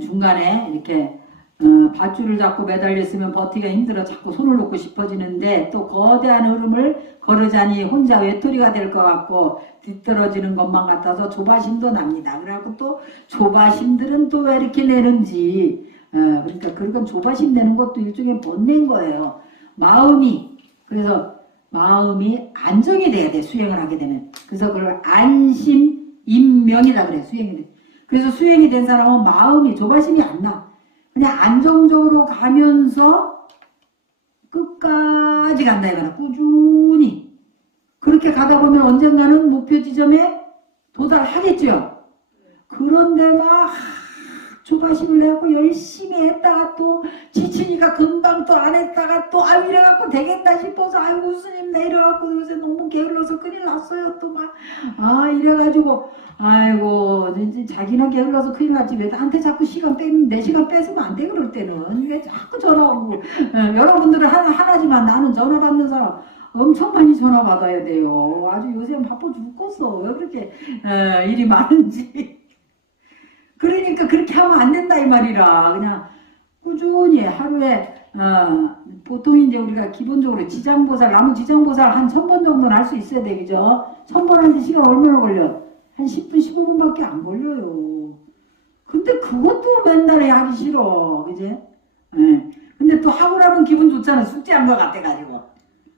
중간에 이렇게 밧줄을 잡고 매달렸으면 버티기가 힘들어 자꾸 손을 놓고 싶어지는데 또 거대한 흐름을 거르자니 혼자 외톨이가 될 것 같고 뒤떨어지는 것만 같아서 조바심도 납니다. 그래갖고 또 조바심들은 또 왜 이렇게 내는지 그러니까 그건 조바심 내는 것도 일종의 번뇌인 거예요. 그래서 마음이 안정이 돼야 돼. 수행을 하게 되면. 그래서 그걸 안심인명이라 그래. 수행이 돼. 그래서 수행이 된 사람은 마음이 조바심이 안 나. 그냥 안정적으로 가면서 끝까지 간다 이거나 꾸준히 그렇게 가다 보면 언젠가는 목표 지점에 도달하겠죠. 그런데 막 조바심을 내고 열심히 했다가 또 지치니까 금방 또 안 했다가 또 아유 이래갖고 되겠다 싶어서 아이고 스님 나 이래갖고 요새 너무 게을러서 큰일 났어요 또 막 이래가지고 아이고 자기는 게을러서 큰일 났지 왜 나한테 자꾸 내 시간 뺏으면 안 돼 그럴 때는 왜 자꾸 전화 오고 여러분들은 하나지만 나는 전화 받는 사람 엄청 많이 전화 받아야 돼요. 아주 요새 바빠 죽겠어. 왜 그렇게 일이 많은지. 그러니까 그렇게 하면 안 된다 이 말이라. 그냥 꾸준히 하루에 보통 이제 우리가 기본적으로 지장보살 나무 지장보살 한 1000번 정도는 할 수 있어야 돼. 그죠? 1000번 하는데 시간 얼마나 걸려? 한 10분 15분밖에 안 걸려요. 근데 그것도 맨날 하기 싫어. 그지? 근데 또 하고 나면 기분 좋잖아. 숙제한 것 같아가지고.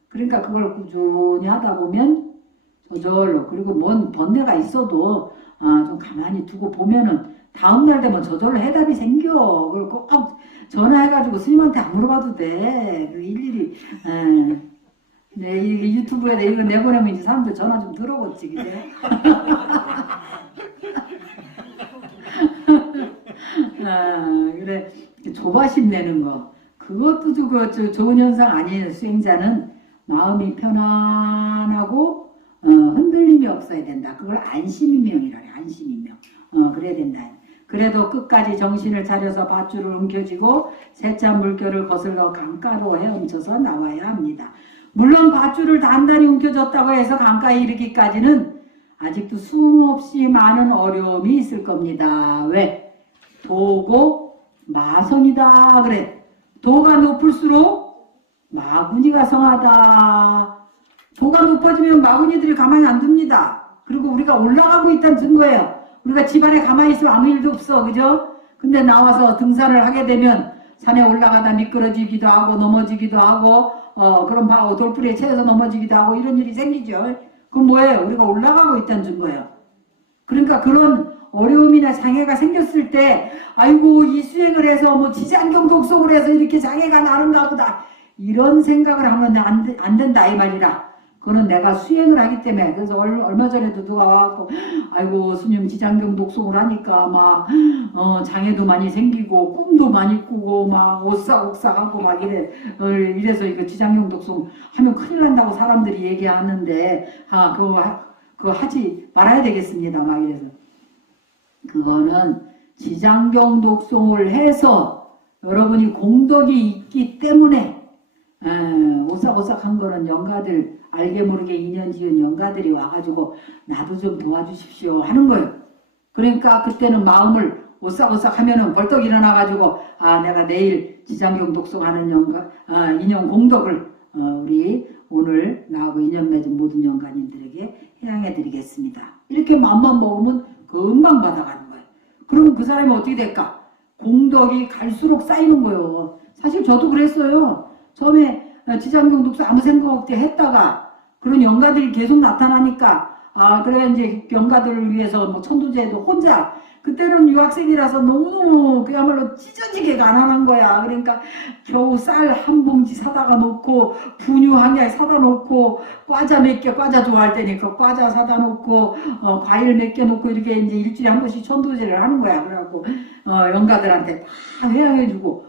그러니까 그걸 꾸준히 하다 보면 저절로 그리고 뭔 번뇌가 있어도 좀 가만히 두고 보면은 다음날 되면 저절로 해답이 생겨. 그걸 꼭 전화해가지고 스님한테 안 물어봐도 돼. 일일이. 네, 이게 유튜브에 이거 내보내면 이제 사람들 전화 좀 들어보지, 그제? 그래. 조바심 내는 거. 그것도 좋은 현상 아니에요. 수행자는 마음이 편안하고 흔들림이 없어야 된다. 그걸 안심인명이라 해. 안심인명. 그래야 된다. 그래도 끝까지 정신을 차려서 밧줄을 움켜쥐고 세찬 물결을 거슬러 강가로 헤엄쳐서 나와야 합니다. 물론 밧줄을 단단히 움켜졌다고 해서 강가에 이르기까지는 아직도 수없이 많은 어려움이 있을 겁니다. 왜? 도고 마성이다 그래. 도가 높을수록 마구니가 성하다. 도가 높아지면 마구니들이 가만히 안 둡니다. 그리고 우리가 올라가고 있다는 증거예요. 우리가 집안에 가만히 있으면 아무 일도 없어. 그죠? 근데 나와서 등산을 하게 되면 산에 올라가다 미끄러지기도 하고 넘어지기도 하고 그럼 돌부리에 채여서 넘어지기도 하고 이런 일이 생기죠. 그럼 뭐예요? 우리가 올라가고 있다는 증거예요. 그러니까 그런 어려움이나 장애가 생겼을 때 아이고 이 수행을 해서 뭐 지장경 독속을 해서 이렇게 장애가 나는가 보다 이런 생각을 하면 안 된다 이 말이라. 그거는 내가 수행을 하기 때문에. 그래서 얼마 전에도 누가 와갖고 아이고 스님 지장경 독송을 하니까 막 장애도 많이 생기고 꿈도 많이 꾸고 막 오싹오싹하고 막 이래서 이거 지장경 독송 하면 큰일 난다고 사람들이 얘기하는데 그거 하지 말아야 되겠습니다 막 이래서. 그거는 지장경 독송을 해서 여러분이 공덕이 있기 때문에 오싹오싹한 거는 영가들 알게 모르게 인연 지은 영가들이 와가지고 나도 좀 도와주십시오 하는 거예요. 그러니까 그때는 마음을 오싹오싹 하면은 벌떡 일어나가지고 내가 내일 지장경 독송하는 인연 공덕을 우리 오늘 나하고 인연 맺은 모든 영가님들에게 해양해 드리겠습니다. 이렇게 마음만 먹으면 금방 받아가는 거예요. 그러면 그 사람이 어떻게 될까? 공덕이 갈수록 쌓이는 거예요. 사실 저도 그랬어요. 처음에 지장경 독송 아무 생각 없게 했다가 그런 영가들이 계속 나타나니까 그래 이제 영가들을 위해서 뭐 천도제도 혼자 그때는 유학생이라서 너무너무 그야말로 찢어지게 가난한 거야. 그러니까 겨우 쌀 한 봉지 사다가 놓고 분유 한 개 사다 놓고 과자 몇 개 과자 좋아할 때니까 과자 사다 놓고 과일 몇 개 놓고 이렇게 이제 일주일에 한 번씩 천도제를 하는 거야. 그래갖고 영가들한테 다 회양해주고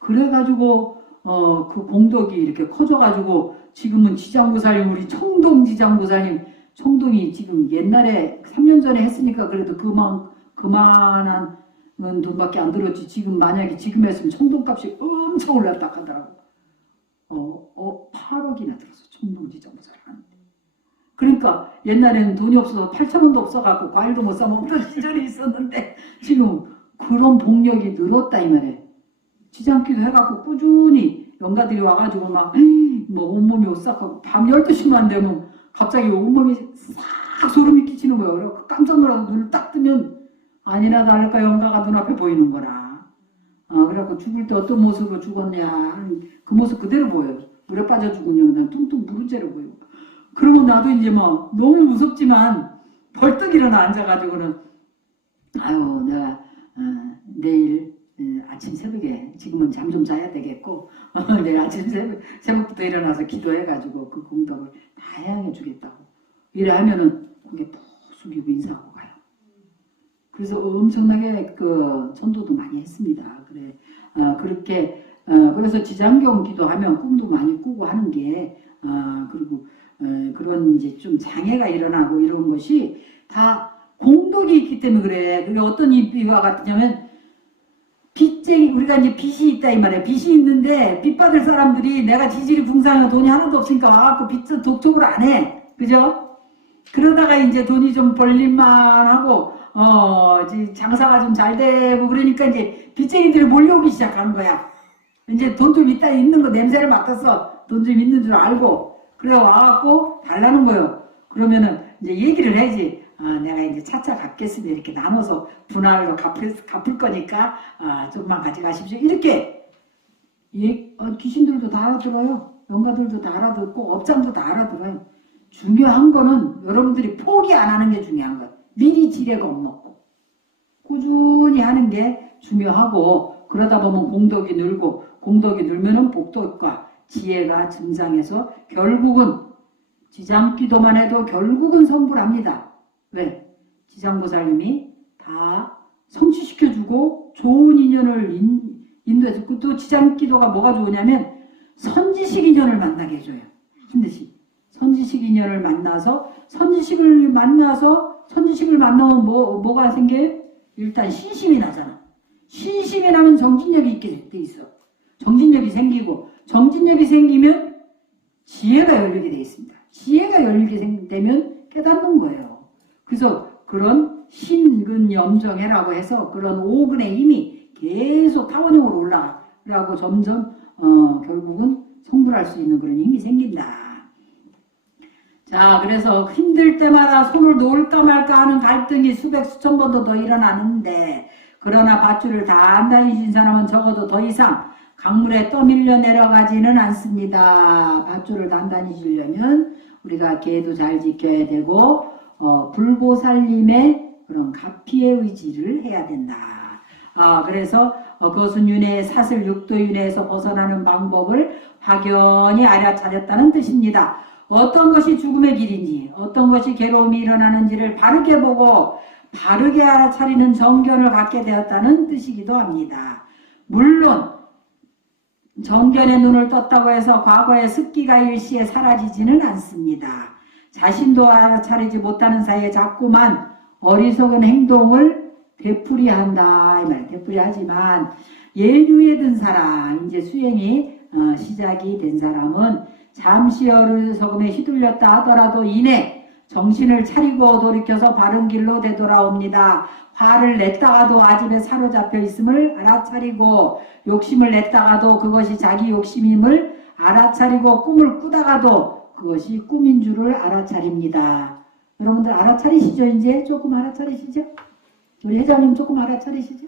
그래가지고 그 공덕이 이렇게 커져가지고 지금은 지장보살님 우리 청동 지장보살님 청동이 지금 옛날에 3년 전에 했으니까 그래도 그만한 돈밖에 안 들었지. 지금 만약에 지금 했으면 청동값이 엄청 올랐다 하더라고. 8억이나 들었어. 청동 지장보살 하는데. 그러니까 옛날에는 돈이 없어서 8,000원도 없어갖고 과일도 못 사 먹던 시절이 있었는데 지금 그 그런 복력이 늘었다 이 말이에요. 지장기도 해갖고 꾸준히 영가들이 와가지고 막 뭐 온몸이 오싹하고 밤 12시만 되면 갑자기 온몸이 싹 소름이 끼치는 거예요. 그래서 깜짝 놀라서 눈을 딱 뜨면 아니나 다를까 영가가 눈앞에 보이는 거라. 그래갖고 죽을 때 어떤 모습으로 죽었냐 그 모습 그대로 보여요. 물에 빠져 죽은 영가는 퉁퉁 부른 채로 보이고. 그러고 나도 이제 뭐 너무 무섭지만 벌떡 일어나 앉아가지고는 아유 내가 내일 아침 새벽에 지금은 잠 좀 자야 되겠고 내일 아침 새벽부터 일어나서 기도해가지고 그 공덕을 다 해양해 주겠다고 이래 하면은 고개 푹 숙이고 인사하고 가요. 그래서 엄청나게 그 전도도 많이 했습니다. 그래 그렇게 그래서 지장경 기도하면 꿈도 많이 꾸고 하는 게 그리고 그런 이제 좀 장애가 일어나고 이런 것이 다 공덕이 있기 때문에 그래. 그게 어떤 비유와 같으냐면 빚쟁이 우리가 이제 빚이 있다 이 말이야. 빚이 있는데 빚 받을 사람들이 내가 지질이 풍성해서 돈이 하나도 없으니까 그 빚을 독촉을 안 해. 그죠? 그러다가 이제 돈이 좀 벌림만 하고 이제 장사가 좀 잘 되고 그러니까 이제 빚쟁이들이 몰려오기 시작하는 거야. 이제 돈 좀 있다 있는 거 냄새를 맡아서 돈 좀 있는 줄 알고 그래 와갖고 달라는 거예요. 그러면은 이제 얘기를 해야지. 내가 이제 차차 갚겠으니 이렇게 나눠서 분할로 갚을 거니까 좀만 가져가십시오. 이렇게 귀신들도 다 알아들어요. 영가들도 다 알아듣고 업장도 다 알아들어요. 중요한 거는 여러분들이 포기 안 하는 게 중요한 거예요. 미리 지레 겁먹고 꾸준히 하는 게 중요하고 그러다 보면 공덕이 늘고 공덕이 늘면은 복덕과 지혜가 증장해서 결국은 지장기도만 해도 결국은 성불합니다. 왜? 지장보살님이 다 성취시켜주고 좋은 인연을 인도해서 또 지장기도가 뭐가 좋으냐면 선지식 인연을 만나게 해줘요. 반드시 선지식 인연을 만나서 선지식을 만나면 뭐가 생겨요? 일단 신심이 나잖아. 신심이 나면 정진력이 있게 돼 있어. 정진력이 생기고 정진력이 생기면 지혜가 열리게 돼 있습니다. 지혜가 열리게 되면 깨닫는 거예요. 그래서 그런 신근염정해라고 해서 그런 오근의 힘이 계속 타원형으로 올라가고 점점 결국은 성불할 수 있는 그런 힘이 생긴다. 자, 그래서 힘들 때마다 손을 놓을까 말까 하는 갈등이 수백 수천 번도 더 일어나는데 그러나 밧줄을 단단히 쥔 사람은 적어도 더 이상 강물에 떠밀려 내려가지는 않습니다. 밧줄을 단단히 쥐려면 우리가 계도 잘 지켜야 되고 불보살님의 그런 가피의 의지를 해야 된다. 그래서 그것은 윤회의 사슬 육도윤회에서 벗어나는 방법을 확연히 알아차렸다는 뜻입니다. 어떤 것이 죽음의 길인지 어떤 것이 괴로움이 일어나는지를 바르게 보고 바르게 알아차리는 정견을 갖게 되었다는 뜻이기도 합니다. 물론 정견의 눈을 떴다고 해서 과거의 습기가 일시에 사라지지는 않습니다. 자신도 알아차리지 못하는 사이에 자꾸만 어리석은 행동을 되풀이한다. 이 말, 되풀이하지만 예류에 든 사람, 이제 수행이 시작이 된 사람은 잠시 어리석음에 휘둘렸다 하더라도 이내 정신을 차리고 돌이켜서 바른 길로 되돌아옵니다. 화를 냈다가도 아집에 사로잡혀 있음을 알아차리고 욕심을 냈다가도 그것이 자기 욕심임을 알아차리고 꿈을 꾸다가도 그것이 꿈인 줄을 알아차립니다. 여러분들 알아차리시죠? 이제 조금 알아차리시죠? 우리 회장님 조금 알아차리시죠?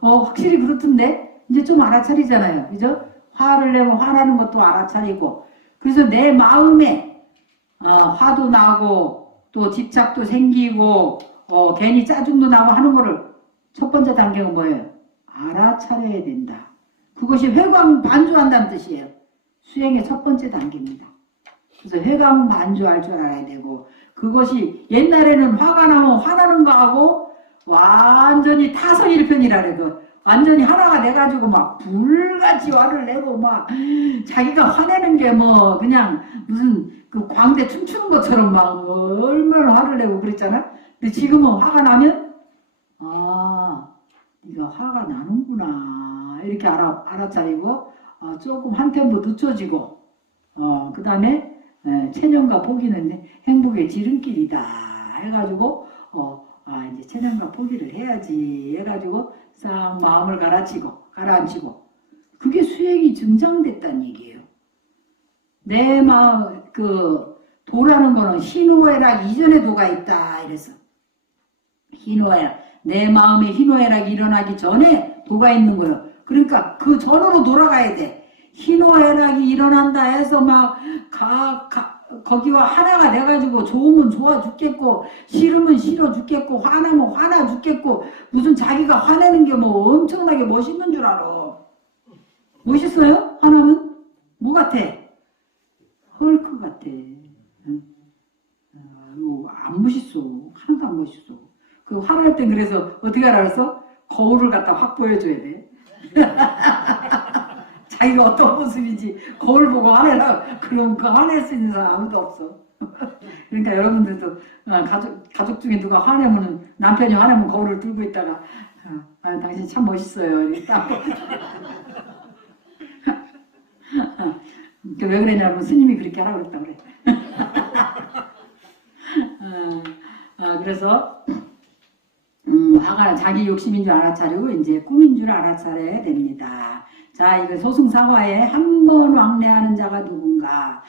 확실히 그렇던데 이제 좀 알아차리잖아요. 그죠? 화를 내면 화나는 것도 알아차리고 그래서 내 마음에 화도 나고 또 집착도 생기고 괜히 짜증도 나고 하는 거를 첫 번째 단계가 뭐예요? 알아차려야 된다. 그것이 회광반주한다는 뜻이에요. 수행의 첫 번째 단계입니다. 그래서 회광반주할 줄 알아야 되고 그것이 옛날에는 화가 나면 화나는 거하고 완전히 타성일편이라 그래도 완전히 하나가 돼가지고 막 불같이 화를 내고 막 자기가 화내는 게 뭐 그냥 무슨 그 광대 춤추는 것처럼 막 얼마나 화를 내고 그랬잖아. 근데 지금은 화가 나면 네가 화가 나는구나 이렇게 알아차리고 조금 한 템포 늦춰지고 그 다음에 체념과 포기는 행복의 지름길이다 해가지고 이제 체장가 포기를 해야지 해가지고 싹 마음을 가라앉히고 그게 수행이 증장됐다는 얘기예요. 내 마음 도라는 거는 희노애락 이전에 도가 있다 이래서 희노애락 내 마음에 희노애락이 일어나기 전에 도가 있는 거예요. 그러니까 그 전으로 돌아가야 돼. 희노애락이 일어난다 해서 막 거기와 하나가 돼가지고 좋으면 좋아 죽겠고 싫으면 싫어 죽겠고 화나면 화나 죽겠고 무슨 자기가 화내는 게 뭐 엄청나게 멋있는 줄 알아. 멋있어요? 화나면? 뭐 같아? 헐크 같아. 응? 안 멋있어. 하나도 안 멋있어. 그 화날 땐 그래서 어떻게 알았어? 거울을 갖다 확 보여줘야 돼. 자기가 어떤 모습인지 거울 보고 화내라. 그럼 그 화낼 수 있는 사람 아무도 없어. 그러니까 여러분들도 가족 중에 누가 화내면 남편이 화내면 거울을 들고 있다가 당신 참 멋있어요. 왜 그러냐면 스님이 그렇게 하라고 그랬다고 그래. 그래서 화가 자기 욕심인 줄 알아차리고 이제 꿈인 줄 알아차려야 됩니다. 자, 이거 소승사화에 한 번 왕래하는 자가 누군가?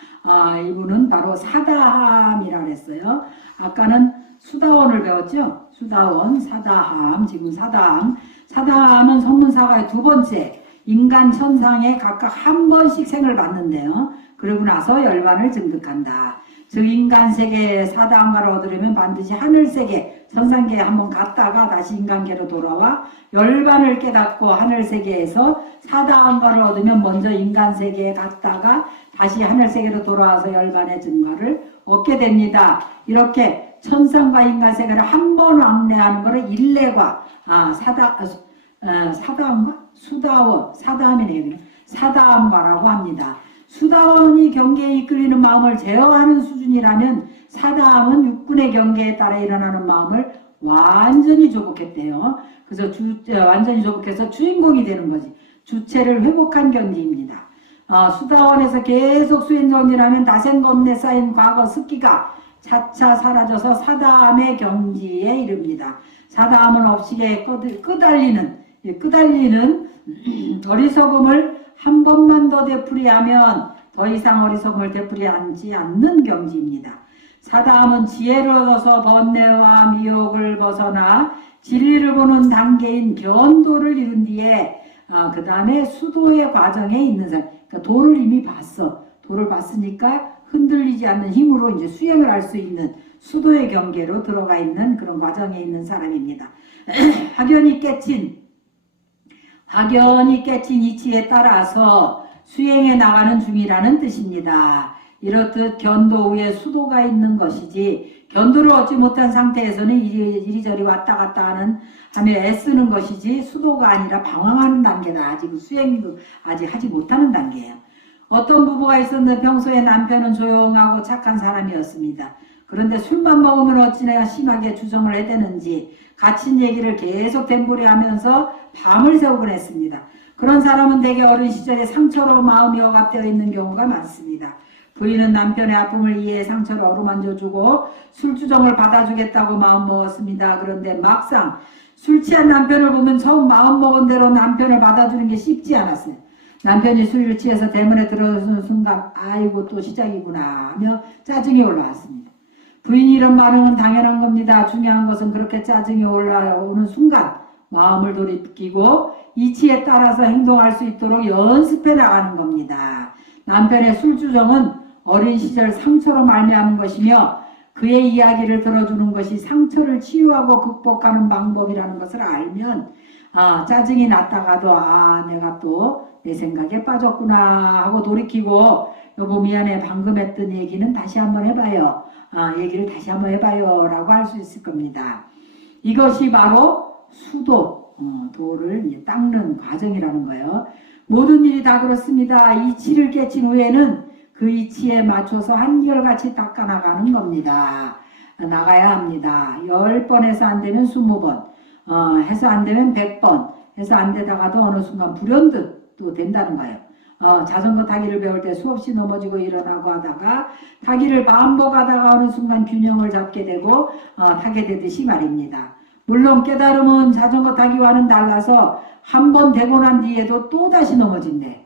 이분은 바로 사다함이라 그랬어요. 아까는 수다원을 배웠죠? 수다원, 사다함, 지금 사다함. 사다함은 선문사화의 두 번째, 인간 천상에 각각 한 번씩 생을 받는데요. 그러고 나서 열반을 증득한다. 즉 인간 세계에 사다함가를 얻으려면 반드시 하늘 세계, 천상계에 한번 갔다가 다시 인간계로 돌아와 열반을 깨닫고 하늘 세계에서 사다함가를 얻으면 먼저 인간 세계에 갔다가 다시 하늘 세계로 돌아와서 열반의 증가를 얻게 됩니다. 이렇게 천상과 인간 세계를 한 번 왕래하는 것을 일례과 사다함가? 수다원, 사다함이네요. 사다함가라고 합니다. 수다원이 경계에 이끌리는 마음을 제어하는 수준이라면 사다함은 육군의 경계에 따라 일어나는 마음을 완전히 조복했대요. 그래서 완전히 조복해서 주인공이 되는 거지. 주체를 회복한 경지입니다. 수다원에서 계속 수행정진하면 다생검내 쌓인 과거 습기가 차차 사라져서 사다함의 경지에 이릅니다. 사다함은 업식에 끄달리는 어리석음을 한 번만 더 되풀이하면 더 이상 어리석음을 되풀이하지 않는 경지입니다. 사다함은 지혜를 얻어서 번뇌와 미혹을 벗어나 진리를 보는 단계인 견도를 이룬 뒤에 그 다음에 수도의 과정에 있는 사람, 그러니까 도를 이미 봤어. 도를 봤으니까 흔들리지 않는 힘으로 이제 수행을 할 수 있는 수도의 경계로 들어가 있는 그런 과정에 있는 사람입니다. 확연히 깨친 이치에 따라서 수행해 나가는 중이라는 뜻입니다. 이렇듯 견도 위에 수도가 있는 것이지 견도를 얻지 못한 상태에서는 이리저리 왔다 갔다 하며 애쓰는 것이지 수도가 아니라 방황하는 단계다. 아직 수행도 아직 하지 못하는 단계예요. 어떤 부부가 있었는데 평소에 남편은 조용하고 착한 사람이었습니다. 그런데 술만 먹으면 어찌나 심하게 주정을 해대는지 갇힌 얘기를 계속 됨부리하면서 밤을 새우곤 했습니다. 그런 사람은 대개 어린 시절에 상처로 마음이 억압되어 있는 경우가 많습니다. 부인은 남편의 아픔을 이해해 상처를 어루만져주고 술주정을 받아주겠다고 마음먹었습니다. 그런데 막상 술 취한 남편을 보면 처음 마음먹은 대로 남편을 받아주는 게 쉽지 않았어요. 남편이 술을 취해서 대문에 들어서는 순간 아이고 또 시작이구나 하며 짜증이 올라왔습니다. 부인이 이런 반응은 당연한 겁니다. 중요한 것은 그렇게 짜증이 올라오는 순간 마음을 돌이키고 이치에 따라서 행동할 수 있도록 연습해 나가는 겁니다. 남편의 술주정은 어린 시절 상처로 말미암은 것이며 그의 이야기를 들어주는 것이 상처를 치유하고 극복하는 방법이라는 것을 알면 짜증이 났다가도 내가 또 내 생각에 빠졌구나 하고 돌이키고 여보 미안해 방금 했던 얘기는 다시 한번 해봐요. 얘기를 다시 한번 해봐요 라고 할 수 있을 겁니다. 이것이 바로 수도, 도를 이제 닦는 과정이라는 거예요. 모든 일이 다 그렇습니다. 이치를 깨친 후에는 그 이치에 맞춰서 한결같이 닦아나가는 겁니다. 나가야 합니다. 10번 해서 안 되면 20번, 해서 안 되면 100번, 해서 안 되다가도 어느 순간 불현듯 또 된다는 거예요. 자전거 타기를 배울 때 수없이 넘어지고 일어나고 하다가 타기를 반복하다가 어느 순간 균형을 잡게 되고 타게 되듯이 말입니다. 물론 깨달음은 자전거 타기와는 달라서 한 번 되고 난 뒤에도 또다시 넘어진대.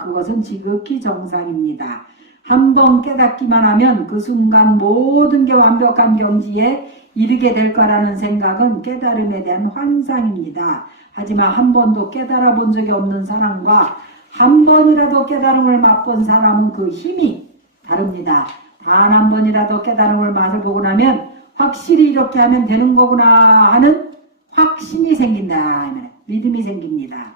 그것은 지극히 정상입니다. 한 번 깨닫기만 하면 그 순간 모든 게 완벽한 경지에 이르게 될 거라는 생각은 깨달음에 대한 환상입니다. 하지만 한 번도 깨달아 본 적이 없는 사람과 한 번이라도 깨달음을 맛본 사람은 그 힘이 다릅니다. 단 한 번이라도 깨달음을 맛을 보고 나면 확실히 이렇게 하면 되는 거구나 하는 확신이 생긴다. 믿음이 생깁니다.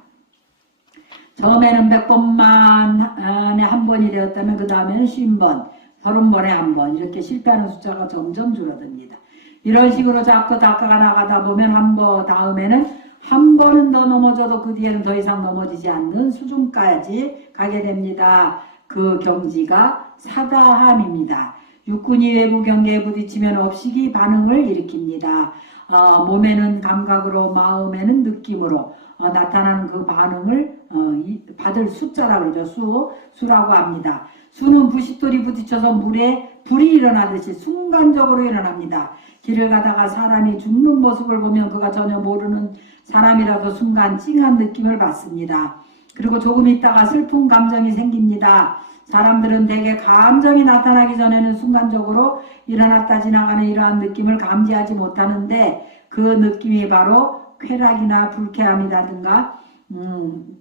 처음에는 100번만 안에 한 번이 되었다면 그 다음에는 50번, 30번에 한 번 이렇게 실패하는 숫자가 점점 줄어듭니다. 이런 식으로 자꾸 닦아가 나가다 보면 한 번 다음에는 한 번은 더 넘어져도 그 뒤에는 더 이상 넘어지지 않는 수준까지 가게 됩니다. 그 경지가 사다함입니다. 육군이 외부 경계에 부딪히면 업식이 반응을 일으킵니다. 몸에는 감각으로 마음에는 느낌으로 나타나는 그 반응을 받을 숫자라고 그러죠. 수라고 합니다. 수는 부싯돌이 부딪혀서 물에 불이 일어나듯이 순간적으로 일어납니다. 길을 가다가 사람이 죽는 모습을 보면 그가 전혀 모르는 사람이라도 순간 찡한 느낌을 받습니다. 그리고 조금 있다가 슬픈 감정이 생깁니다. 사람들은 대개 감정이 나타나기 전에는 순간적으로 일어났다 지나가는 이러한 느낌을 감지하지 못하는데 그 느낌이 바로 쾌락이나 불쾌함이라든가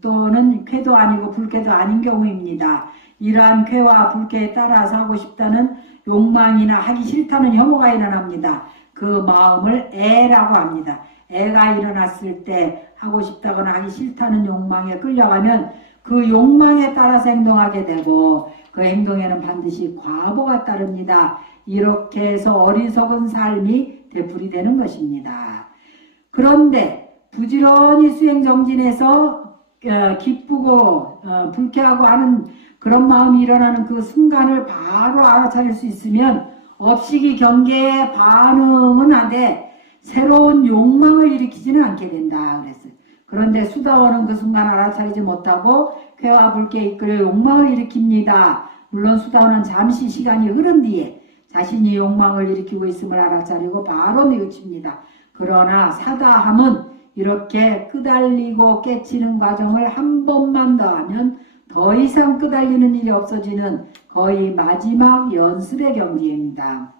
또는 쾌도 아니고 불쾌도 아닌 경우입니다. 이러한 쾌와 불쾌에 따라서 하고 싶다는 욕망이나 하기 싫다는 혐오가 일어납니다. 그 마음을 애라고 합니다. 애가 일어났을 때 하고 싶다거나 하기 싫다는 욕망에 끌려가면 그 욕망에 따라서 행동하게 되고 그 행동에는 반드시 과보가 따릅니다. 이렇게 해서 어리석은 삶이 되풀이되는 것입니다. 그런데 부지런히 수행정진에서 기쁘고 불쾌하고 하는 그런 마음이 일어나는 그 순간을 바로 알아차릴 수 있으면 업식이 경계에 반응은 하되 새로운 욕망을 일으키지는 않게 된다 그랬어요. 그런데 수다원은 그 순간 알아차리지 못하고 쾌와 불쾌에 이끌려 욕망을 일으킵니다. 물론 수다원은 잠시 시간이 흐른 뒤에 자신이 욕망을 일으키고 있음을 알아차리고 바로 뉘우칩니다. 그러나 사다함은 이렇게 끄달리고 깨치는 과정을 한 번만 더 하면 더 이상 끄달리는 일이 없어지는 거의 마지막 연습의 경지입니다.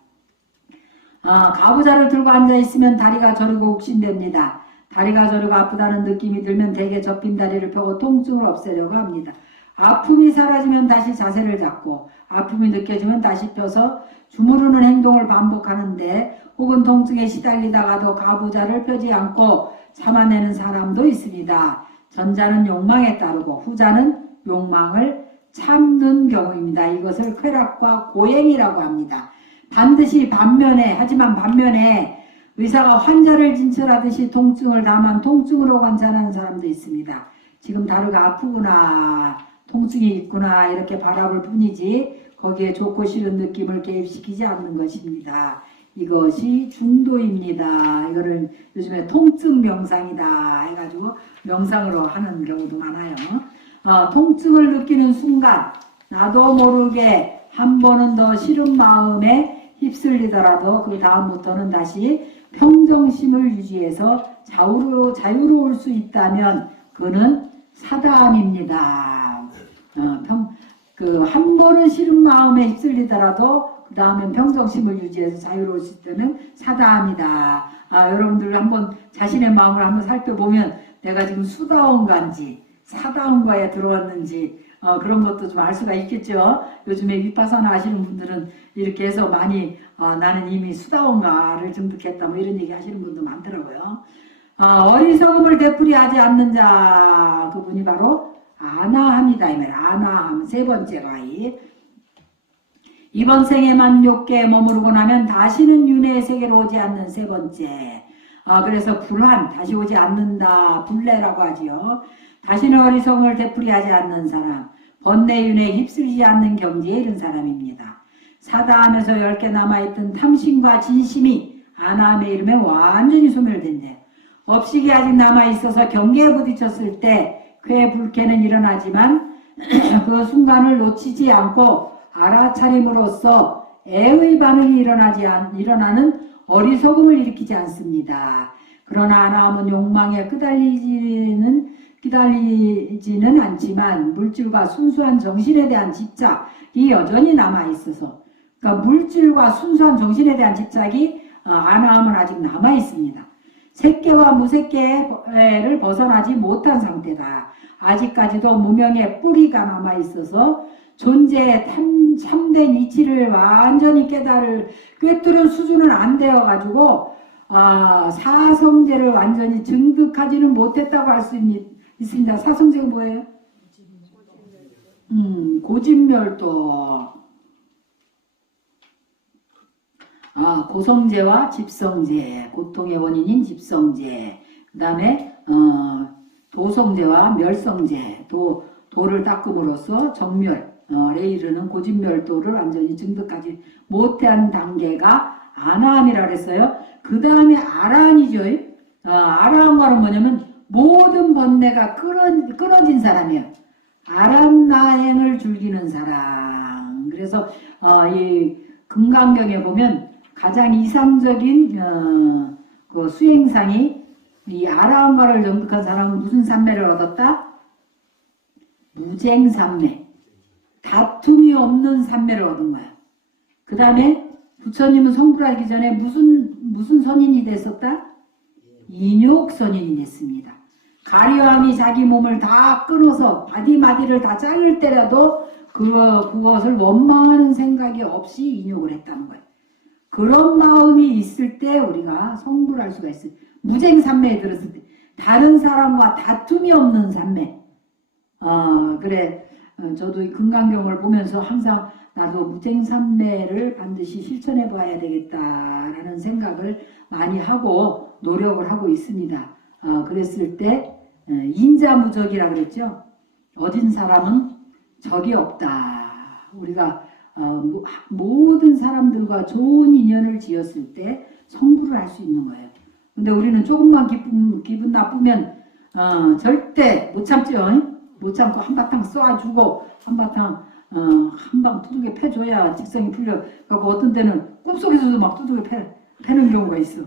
가부좌를 들고 앉아있으면 다리가 저리고 욱신됩니다. 다리가 저리고 아프다는 느낌이 들면 대개 접힌 다리를 펴고 통증을 없애려고 합니다. 아픔이 사라지면 다시 자세를 잡고 아픔이 느껴지면 다시 펴서 주무르는 행동을 반복하는데 혹은 통증에 시달리다가도 가부좌를 펴지 않고 참아내는 사람도 있습니다. 전자는 욕망에 따르고 후자는 욕망을 참는 경우입니다. 이것을 쾌락과 고행이라고 합니다. 하지만 반면에 의사가 환자를 진찰하듯이 통증을 다만 통증으로 관찰하는 사람도 있습니다. 지금 다리가 아프구나, 통증이 있구나 이렇게 바라볼 뿐이지 거기에 좋고 싫은 느낌을 개입시키지 않는 것입니다. 이것이 중도입니다. 이거를 요즘에 통증 명상이다 해가지고 명상으로 하는 경우도 많아요. 통증을 느끼는 순간 나도 모르게 한 번은 더 싫은 마음에 휩쓸리더라도 그 다음부터는 다시 평정심을 유지해서 자유로울 수 있다면 그는 사다함입니다. 한 번은 싫은 마음에 휩쓸리더라도 그 다음엔 평정심을 유지해서 자유로울 수 있다면 사다함이다. 여러분들 한번 자신의 마음을 한번 살펴보면 내가 지금 수다원가인지 사다원가에 들어왔는지 그런 것도 좀 알 수가 있겠죠. 요즘에 위파사나 하시는 분들은 이렇게 해서 많이 나는 이미 수다원가를 증득했다 뭐 이런 얘기 하시는 분도 많더라고요. 어리석음을 되풀이하지 않는 자 그분이 바로 아나함이다. 이 말. 아나함 세 번째 가이. 이번 생에만 욕계에 머무르고 나면 다시는 윤회의 세계로 오지 않는 세 번째. 그래서 불환 다시 오지 않는다. 불례라고 하지요. 다시는 어리석음을 되풀이하지 않는 사람, 번뇌윤회에 휩쓸리지 않는 경지에 이른 사람입니다. 사다함에서 10개 남아있던 탐심과 진심이 아나함에 이르면 완전히 소멸된대. 업식이 아직 남아있어서 경계에 부딪혔을 때 쾌 불쾌는 일어나지만 그 순간을 놓치지 않고 알아차림으로써 애의 반응이 일어나는 어리석음을 일으키지 않습니다. 그러나 아나함은 욕망에 끼달리지는 않지만 물질과 순수한 정신에 대한 집착이 여전히 남아있어서, 그러니까 물질과 순수한 정신에 대한 집착이 아나함은 아직 남아있습니다. 색계와 무색계를 벗어나지 못한 상태다. 아직까지도 무명의 뿌리가 남아있어서 존재의 참된 이치를 완전히 꿰뚫은 수준은 안 되어가지고 사성제를 완전히 증득하지는 못했다고 할 수 있습니다. 사성제가 뭐예요? 고진멸도. 고성제와 집성제, 고통의 원인인 집성제, 그 다음에 도성제와 멸성제, 도를 닦음으로써 정멸에 이르는 고진멸도를 완전히 증득하지 못한 단계가 아나함이라 그랬어요. 그 다음에 아라한이죠. 아라한과는 뭐냐면 모든 번뇌가 끊어진 사람이에요. 아란나행을 즐기는 사람. 그래서 이 금강경에 보면 가장 이상적인 그 수행상이 이 아라한과를 정득한 사람은 무슨 산매를 얻었다? 무쟁산매. 다툼이 없는 산매를 얻은 거야. 그 다음에 부처님은 성불하기 전에 무슨 선인이 됐었다? 인욕선인이 됐습니다. 가려함이 자기 몸을 다 끊어서 바디마디를 다 자를 때라도 그것을 원망하는 생각이 없이 인욕을 했다는 거예요. 그런 마음이 있을 때 우리가 성불할 수가 있어요. 무쟁산매에 들었을 때 다른 사람과 다툼이 없는 산매. 그래 저도 이 금강경을 보면서 항상 나도 무쟁산매를 반드시 실천해 봐야 되겠다라는 생각을 많이 하고 노력을 하고 있습니다. 그랬을 때 인자무적이라 그랬죠. 얻은 사람은 적이 없다. 우리가 모든 사람들과 좋은 인연을 지었을 때 성불을 할 수 있는 거예요. 근데 우리는 조금만 기분 나쁘면 절대 못 참죠. 못 참고 한바탕 쏴주고 한바탕 한방 두둑에 패줘야 직성이 풀려. 그리고 어떤 때는 꿈속에서도 막 두둑에 패는 경우가 있어.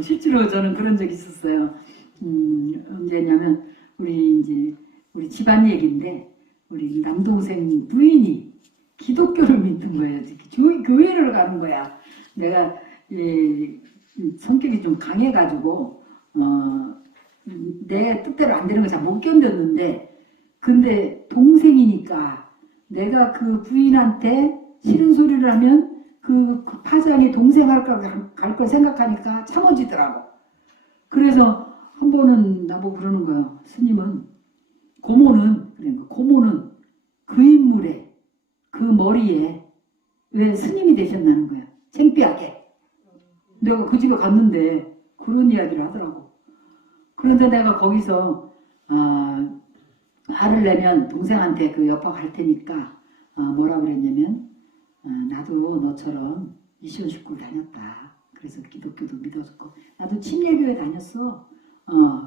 실제로 저는 그런 적이 있었어요. 언제냐면 우리 집안 얘기인데 우리 남동생 부인이 기독교를 믿는 거예요. 교회를 가는 거야. 내가 성격이 좀 강해가지고 내 뜻대로 안 되는 거 잘 못 견뎠는데, 근데 동생이니까 내가 그 부인한테 싫은 소리를 하면 그 파장이 동생 갈 걸 생각하니까 참아지더라고. 그래서 한 번은 나보고 그러는 거예요. 스님은 고모는 그 인물에 그 머리에 왜 스님이 되셨나는 거야. 창피하게. 내가 그 집에 갔는데 그런 이야기를 하더라고. 그런데 내가 거기서 화를 내면 동생한테 그 협박할 테니까 뭐라 그랬냐면 나도 너처럼 미션 식구를 다녔다. 그래서 기독교도 믿었고 나도 침례교회 다녔어.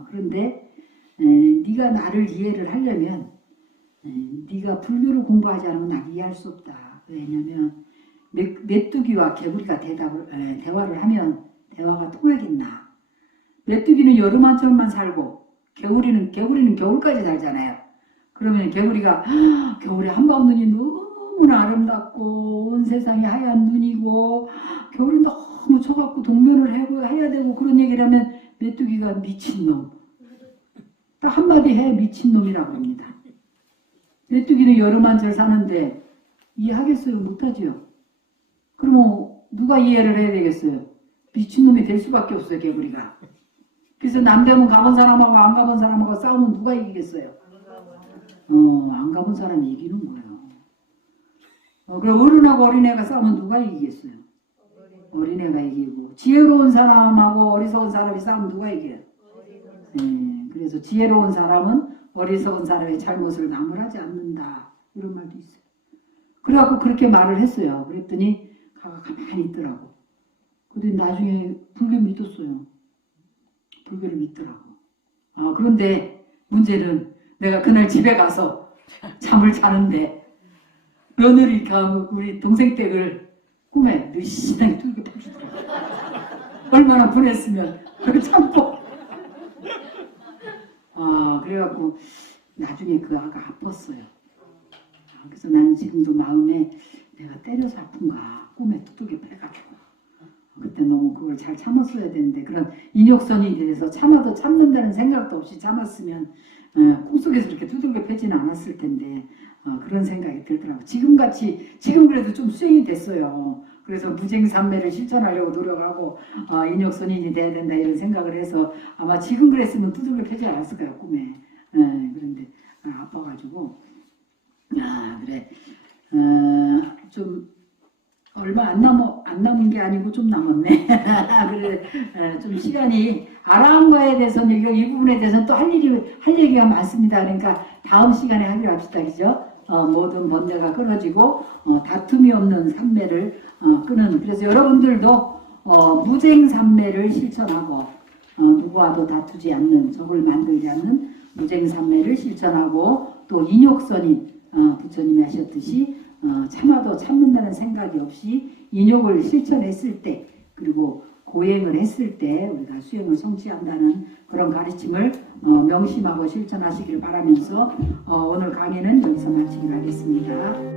그런데 네가 나를 이해를 하려면 네가 불교를 공부하지 않으면 난 이해할 수 없다. 왜냐면 메뚜기와 개구리가 대화를 하면 대화가 통하겠나. 메뚜기는 여름 한철만 살고 개구리는 겨울까지 살잖아요. 그러면 개구리가 겨울에 한밤눈이 너무나 아름답고 온 세상이 하얀 눈이고 겨울이 너무 춰갖고 동면을 해야 되고 그런 얘기를 하면 메뚜기가 미친놈. 딱 한마디 해 미친놈이라고 합니다. 메뚜기는 여름 한철 사는데 이해하겠어요? 못하죠. 그러면 누가 이해를 해야 되겠어요? 미친놈이 될 수밖에 없어요. 개구리가. 그래서 남대문 가본 사람하고 안 가본 사람하고 싸우면 누가 이기겠어요? 안 가본 사람이 이기는 거예요. 그럼 어른하고 어린애가 싸우면 누가 이기겠어요? 어린애가 이기고. 지혜로운 사람하고 어리석은 사람이 싸우면 누가 이겨요? 그래서 지혜로운 사람은 어리석은 사람의 잘못을 나무라지 않는다. 이런 말도 있어요. 그래갖고 그렇게 말을 했어요. 그랬더니 가만히 있더라고. 근데 나중에 불교 믿었어요. 불교를 믿더라고. 그런데 문제는 내가 그날 집에 가서 잠을 자는데 며느리가 우리 동생 댁을 꿈에 느시하게 두들겨 패주더라고. 얼마나 분했으면 그걸 참고. 그래갖고 나중에 그 아가 아팠어요. 그래서 나는 지금도 마음에 내가 때려서 아픈가 꿈에 두들겨 패가지고 그때 너무 그걸 잘 참았어야 되는데 그런 인욕선이 돼서 참아도 참는다는 생각도 없이 참았으면 꿈속에서 이렇게 두들겨 패지는 않았을 텐데 그런 생각이 들더라고요. 지금 그래도 좀 수행이 됐어요. 그래서 무쟁삼매를 실천하려고 노력하고 인욕선인이 돼야 된다 이런 생각을 해서 아마 지금 그랬으면 두들겨 패지 않았을 거예요 꿈에. 그런데 아파가지고 그래 좀 얼마 안 남은 게 아니고 좀 남았네. 그래 좀 시간이 아라함과에 대해서는 이 부분에 대해서는 또 할 얘기가 많습니다. 그러니까 다음 시간에 하기로 합시다, 그죠? 모든 번뇌가 끊어지고 다툼이 없는 삼매를 끄는. 그래서 여러분들도 무쟁삼매를 실천하고 누구와도 다투지 않는 적을 만들지 않는 무쟁삼매를 실천하고 또 인욕선인 부처님이 하셨듯이 참아도 참는다는 생각이 없이 인욕을 실천했을 때 그리고 고행을 했을 때 우리가 수행을 성취한다는 그런 가르침을 명심하고 실천하시길 바라면서 오늘 강의는 여기서 마치기로 하겠습니다.